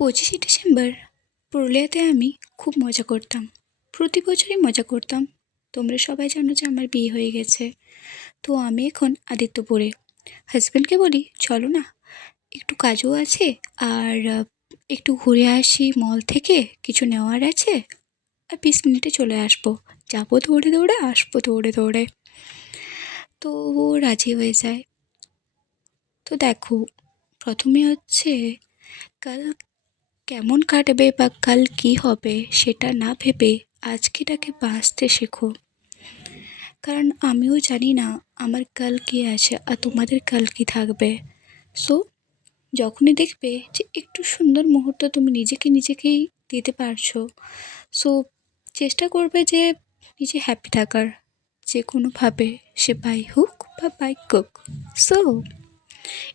25শে December পুরুলিয়াতে আমি খুব মজা করতাম। প্রতি বছরই মজা করতাম। তোমরা সবাই জানো যে আমার বিয়ে হয়ে গেছে। তো আমি এখন আদিত্যপুরে। হাজব্যান্ডকে বলি চলো না, একটু কাজও আছে, আর একটু ঘুরে আসি মল থেকে, কিছু নেওয়ার আছে, আর 20 মিনিটে চলে আসবো। যাবো দৌড়ে দৌড়ে, আসবো দৌড়ে দৌড়ে। তো ও রাজি হয়ে যায়। তো দেখো, প্রথমে হচ্ছে কাল কেমন কাটবে বা কাল কী হবে সেটা না ভেবে আজকেটাকে বাঁচতে শেখো। কারণ আমিও জানি না আমার কাল কী আছে আর তোমাদের কাল কী থাকবে। সো যখনই দেখবে যে একটু সুন্দর মুহূর্ত তুমি নিজেকেই দিতে পারছো, সো চেষ্টা করবে যে নিজে হ্যাপি থাকার, যে কোনোভাবে, সে বাই হোক বা বাইক হোক। সো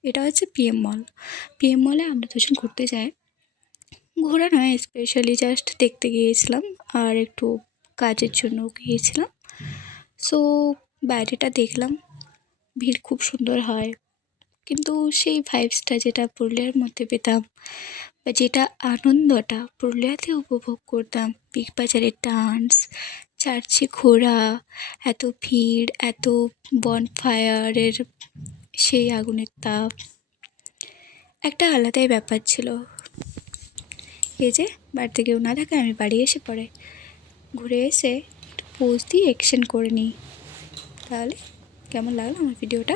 এটা হচ্ছে পিএম মল। পিএম মলে আমরা দুজন ঘুরতে যাই। ঘোরা নয়, স্পেশালি জাস্ট দেখতে গিয়েছিলাম আর একটু কাজের জন্য গিয়েছিলাম। সো বাইরেটা দেখলাম, ভিড় খুব সুন্দর হয়, কিন্তু সেই ভাইবসটা যেটা পুরুলিয়ার মধ্যে পেতাম বা যেটা আনন্দটা পুরুলিয়াতে উপভোগ করতাম, বিগ বাজারের ডান্স, চার্চে ঘোরা, এত ভিড়, এত বনফায়ারের সেই আগুনের তাপ, একটা আলাদাই ব্যাপার ছিল। এই যে বাড়িতে কেউ না থাকে, আমি বাড়ি এসে পরে ঘুরে এসে একটু পোজ দিয়ে এক্সটেন্ড করে নিই। তাহলে কেমন লাগলো আমার ভিডিওটা?